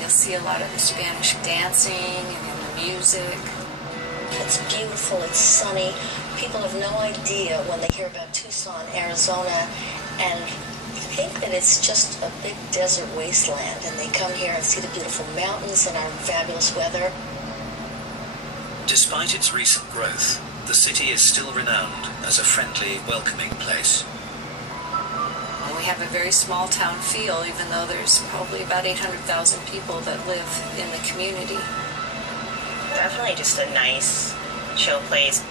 You'll see a lot of the Spanish dancing and the music. It's beautiful, it's sunny. People have no idea when they hear about Tucson, Arizona, and think that it's just a big desert wasteland, and they come here and see the beautiful mountains and our fabulous weather. Despite its recent growth, the city is still renowned as a friendly, welcoming place. We have a very small town feel, even though there's probably about 800,000 people that live in the community. Definitely just a nice, chill place,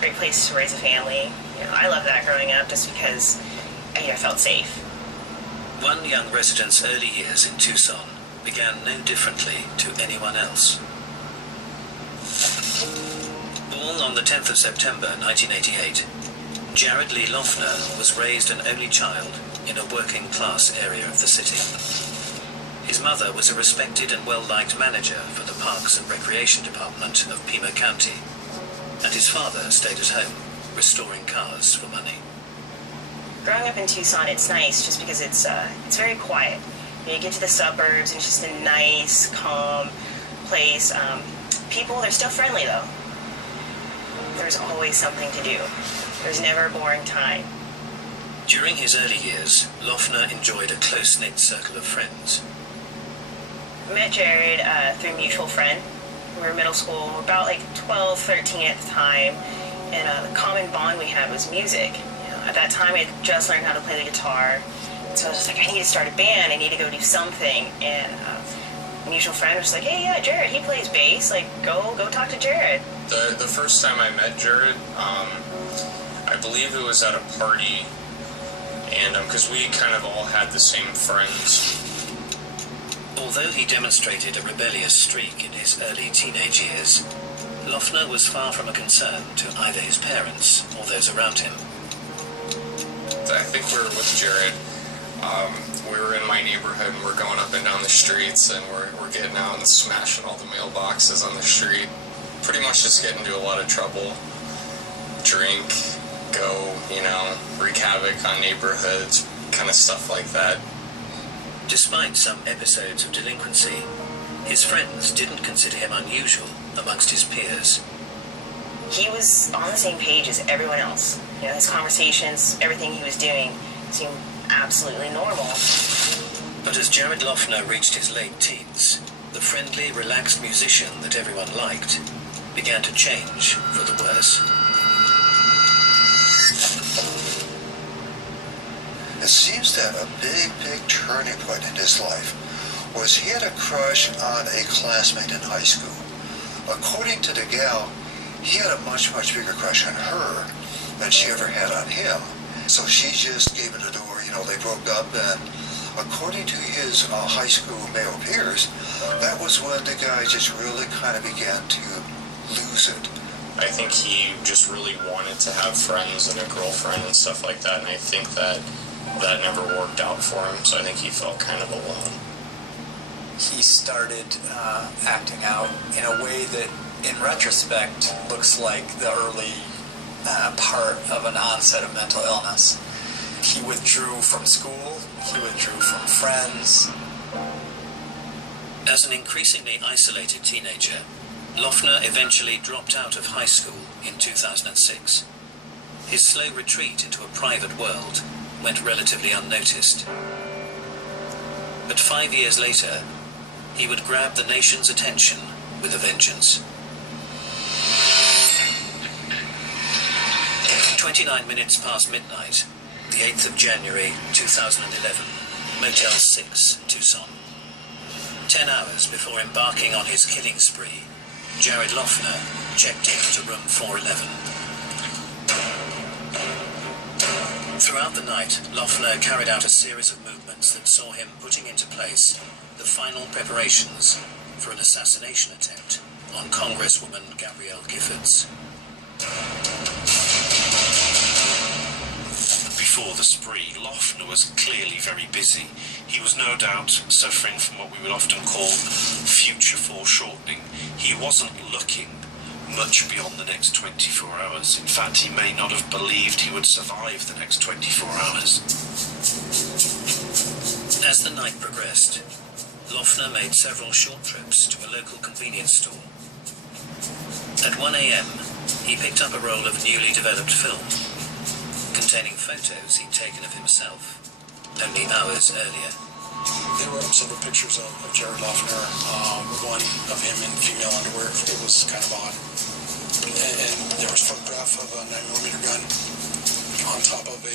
great place to raise a family. I love that growing up just because I felt safe. One young resident's early years in Tucson began no differently to anyone else. Born on the 10th of September 1988, Jared Lee Loeffner was raised an only child in a working-class area of the city. His mother was a respected and well-liked manager for the Parks and Recreation Department of Pima County, and his father stayed at home, restoring cars for money. Growing up in Tucson, it's nice just because it's very quiet. You get to the suburbs, and it's just a nice, calm place. People, they're still friendly, though. There's always something to do. There's never a boring time. During his early years, Loeffner enjoyed a close-knit circle of friends. I met Jared through a mutual friend. We were in middle school. We were about like 12, 13 at the time, and the common bond we had was music. At that time, I had just learned how to play the guitar, so I was just like, I need to start a band. I need to go do something. And a mutual friend was like, hey, yeah, Jared, he plays bass. Like, go talk to Jared. The first time I met Jared, I believe it was at a party, and because we kind of all had the same friends. Although he demonstrated a rebellious streak in his early teenage years, Loeffner was far from a concern to either his parents or those around him. I think we were with Jared. We were in my neighborhood, and we're going up and down the streets, and we're getting out and smashing all the mailboxes on the street. Pretty much just get into a lot of trouble, drink, go, wreak havoc on neighborhoods, kind of stuff like that. Despite some episodes of delinquency, his friends didn't consider him unusual amongst his peers. He was on the same page as everyone else. His conversations, everything he was doing seemed absolutely normal. But as Jared Loeffner reached his late teens, the friendly, relaxed musician that everyone liked began to change for the worse. It seems that a big turning point in his life was he had a crush on a classmate in high school. According to the gal, he had a much bigger crush on her than she ever had on him. So she just gave it a door, they broke up, and according to his high school male peers, that was when the guy just really kind of began to lose it. I think he just really wanted to have friends and a girlfriend and stuff like that, and I think that never worked out for him, so I think he felt kind of alone. He started acting out in a way that, in retrospect, looks like the early part of an onset of mental illness. He withdrew from school, he withdrew from friends. As an increasingly isolated teenager, Loeffner eventually dropped out of high school in 2006. His slow retreat into a private world went relatively unnoticed. But 5 years later, he would grab the nation's attention with a vengeance. 29 minutes past midnight, the 8th of January 2011, Motel 6, Tucson. 10 hours before embarking on his killing spree, Jared Loeffner checked into room 411. Throughout the night, Loeffner carried out a series of movements that saw him putting into place the final preparations for an assassination attempt on Congresswoman Gabrielle Giffords. Before the spree, Loeffner was clearly very busy. He was no doubt suffering from what we would often call future foreshortening. He wasn't looking much beyond the next 24 hours. In fact, he may not have believed he would survive the next 24 hours. As the night progressed, Loeffner made several short trips to a local convenience store. At 1 a.m., he picked up a roll of newly developed film, containing photos he'd taken of himself only hours earlier. There were several pictures of Jared Loeffner, one of him in female underwear. It was kind of odd. And there was a photograph of a 9mm gun on top of a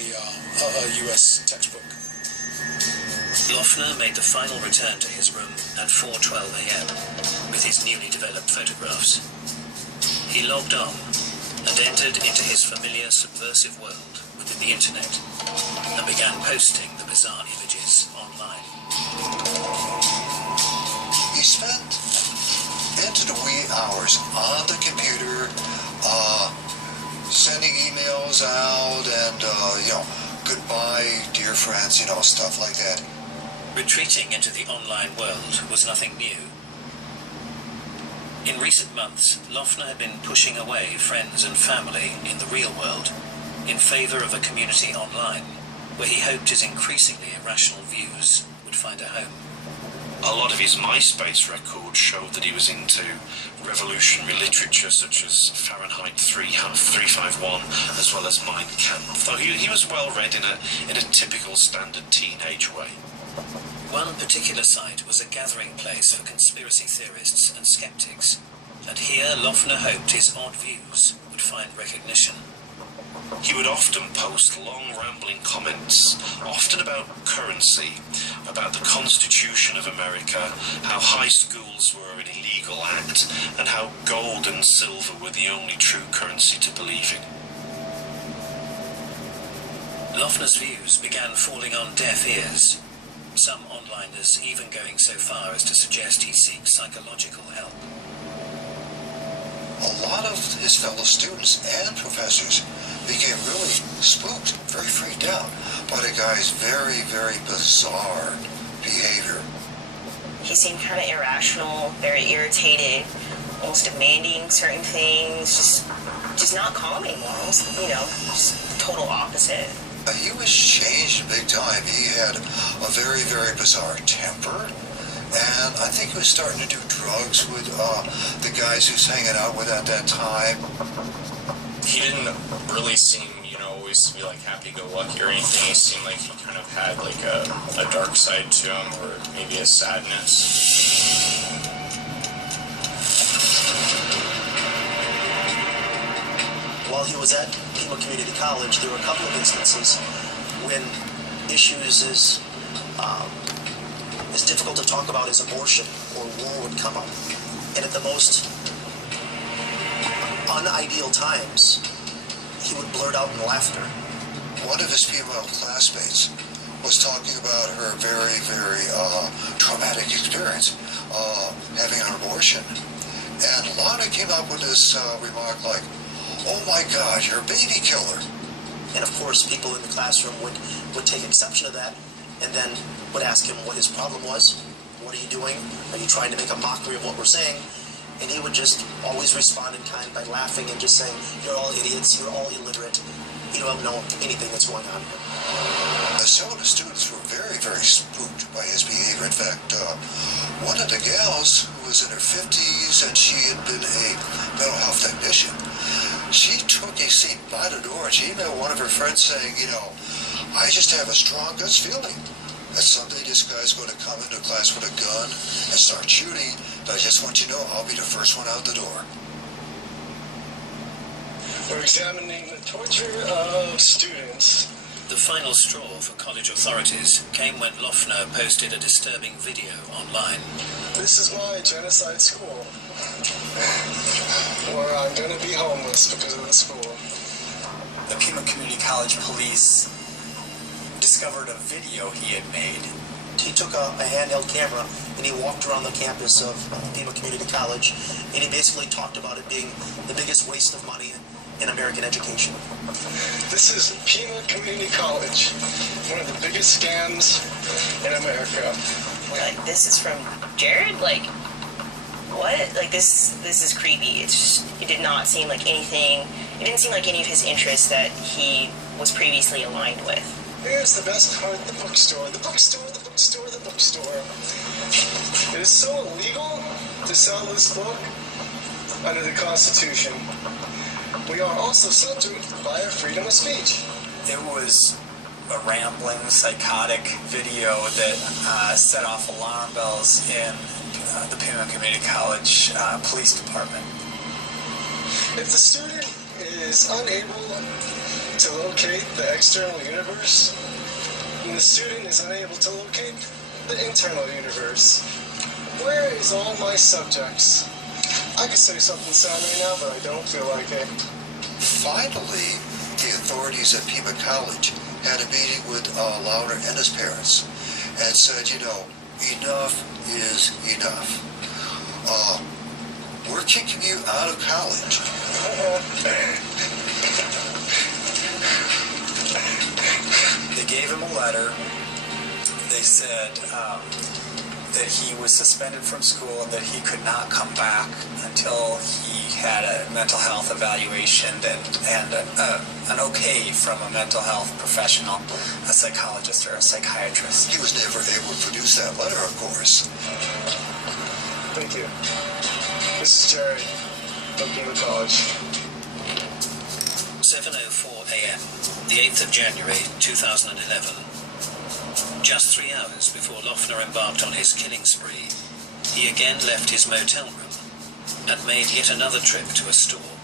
U.S. textbook. Loeffner made the final return to his room at 4:12 a.m. with his newly developed photographs. He logged on and entered into his familiar subversive world within the internet and began posting the bizarre images online. He spent into the wee hours on the computer, sending emails out and, goodbye, dear friends, stuff like that. Retreating into the online world was nothing new. In recent months, Loeffner had been pushing away friends and family in the real world in favor of a community online, where he hoped his increasingly irrational views would find a home. A lot of his MySpace records showed that he was into revolutionary literature such as Fahrenheit 351, as well as Mein Kampf, though he was well read in a typical standard teenage way. One particular site was a gathering place for conspiracy theorists and skeptics, and here Loeffner hoped his odd views would find recognition. He would often post long rambling comments, often about currency, about the Constitution of America, how high schools were an illegal act, and how gold and silver were the only true currency to believe in. Loeffner's views began falling on deaf ears, some onliners even going so far as to suggest he seek psychological help. A lot of his fellow students and professors became really spooked, very freaked out by the guy's very, very bizarre behavior. He seemed kind of irrational, very irritated, almost demanding certain things, just not calm anymore, almost, just total opposite. He was changed big time. He had a very, very bizarre temper, and I think he was starting to do drugs with the guys he was hanging out with at that time. He didn't really seem, always to be like happy-go-lucky or anything. He seemed like he kind of had like a dark side to him, or maybe a sadness. While he was at Pima Community College, there were a couple of instances when issues as difficult to talk about as abortion or war would come up. And at the most unideal times, he would blurt out in laughter. One of his female classmates was talking about her very, very traumatic experience having an abortion. And Lana came up with this remark like, "Oh my God, you're a baby killer." And of course, people in the classroom would take exception to that and then would ask him what his problem was. What are you doing? Are you trying to make a mockery of what we're saying? And he would just always respond in kind by laughing and just saying, "You're all idiots, you're all illiterate. You don't know anything that's going on here." Some of the students were very, very spooked by his behavior. In fact, one of the gals who was in her 50s and she had been a mental health technician, she took a seat by the door and she emailed one of her friends saying, "I just have a strong gut feeling that someday this guy's going to come into class with a gun and start shooting, but I just want you to know I'll be the first one out the door." We're examining the torture of students. The final straw for college authorities came when Loeffner posted a disturbing video online. This is my genocide school, where I'm going to be homeless because of the school. The Pima Community College police discovered a video he had made. He took a handheld camera and he walked around the campus of Pima Community College, and he basically talked about it being the biggest waste of money in American education. This is Pima Community College, one of the biggest scams in America. This is from Jared? What? This is creepy. It did not seem like anything, it didn't seem like any of his interests that he was previously aligned with. Here's the best part, the bookstore, the bookstore, the bookstore, the bookstore. It is so illegal to sell this book under the Constitution. We are also subject by our freedom of speech. It was a rambling, psychotic video that set off alarm bells in the Pima Community College Police Department. If the student is unable to locate the external universe, and the student is unable to locate the internal universe, where is all my subjects? I could say something sound right now, but I don't feel like it. Finally, the authorities at Pima College had a meeting with Lauder and his parents and said, you know, enough is enough. We're kicking you out of college. They gave him a letter. They said that he was suspended from school and that he could not come back until he had a mental health evaluation and an okay from a mental health professional, a psychologist or a psychiatrist. He was never able to produce that letter, of course. Thank you. This is Jared from Pima College. 7:04 a.m., the 8th of January, 2011. Just 3 hours before Loeffner embarked on his killing spree, he again left his motel room and made yet another trip to a store.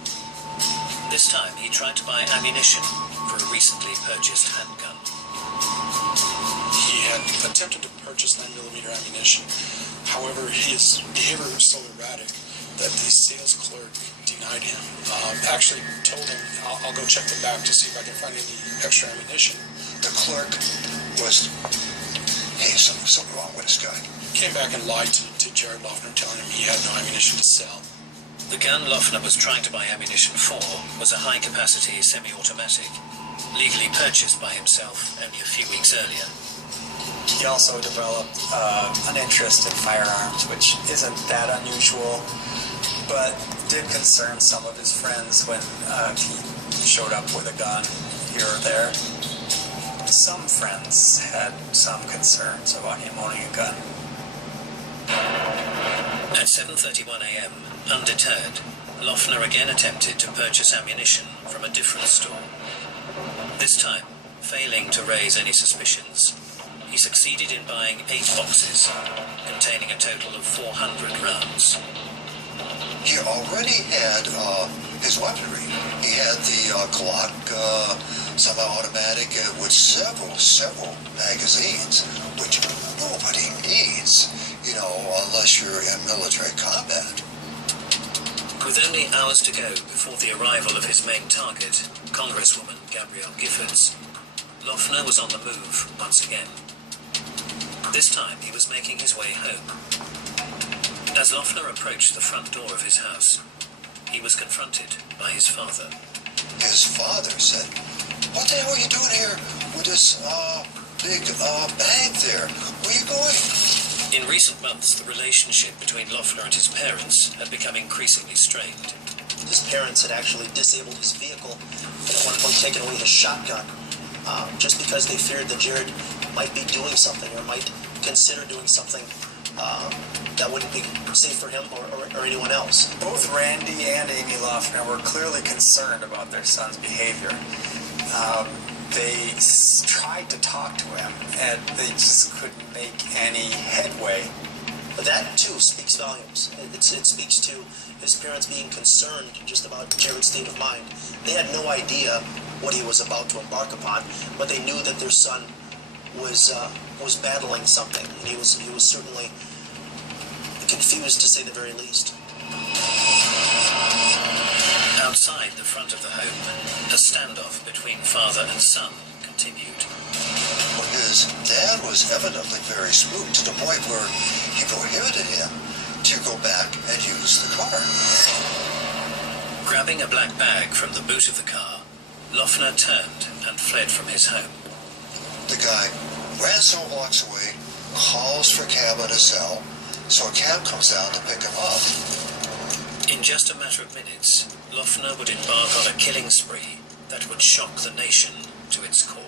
This time he tried to buy ammunition for a recently purchased handgun. He had attempted to purchase 9mm ammunition. However, his behavior was so erratic that the sales clerk denied him. Actually told him, I'll go check the back to see if I can find any extra ammunition. The clerk was, hey, something wrong with this guy. Came back and lied to Jared Loeffner, telling him he had no ammunition to sell. The gun Loeffner was trying to buy ammunition for was a high-capacity semi-automatic, legally purchased by himself only a few weeks earlier. He also developed an interest in firearms, which isn't that unusual, but did concern some of his friends when he showed up with a gun here or there. Some friends had some concerns about him owning a gun. At 7:31 a.m., undeterred, Loeffner again attempted to purchase ammunition from a different store. This time, failing to raise any suspicions, he succeeded in buying 8 boxes, containing a total of 400 rounds. He already had his weaponry. He had the Glock semi-automatic with several magazines, which nobody needs, you know, unless you're in military combat. With only hours to go before the arrival of his main target, Congresswoman Gabrielle Giffords, Loeffner was on the move once again. This time he was making his way home. As Loeffner approached the front door of his house, he was confronted by his father. His father said, what the hell are you doing here with this big bag there? Where are you going? In recent months, the relationship between Loeffner and his parents had become increasingly strained. His parents had actually disabled his vehicle and at one point taken away his shotgun just because they feared that Jared might be doing something or might consider doing something that wouldn't be safe for him or anyone else. Both Randy and Amy Loeffner were clearly concerned about their son's behavior. They tried to talk to him, and they just couldn't make any headway. But that, too, speaks volumes. It speaks to his parents being concerned just about Jared's state of mind. They had no idea what he was about to embark upon, but they knew that their son was battling something, and he was certainly confused, to say the very least. Outside the front of the home, a standoff between father and son continued. Well, his dad was evidently very spooked to the point where he prohibited him to go back and use the car. Grabbing a black bag from the boot of the car, Loeffner turned and fled from his home. The guy ran several blocks away, calls for a cab on his cell, so a cab comes down to pick him up. In just a matter of minutes, Loeffner would embark on a killing spree that would shock the nation to its core.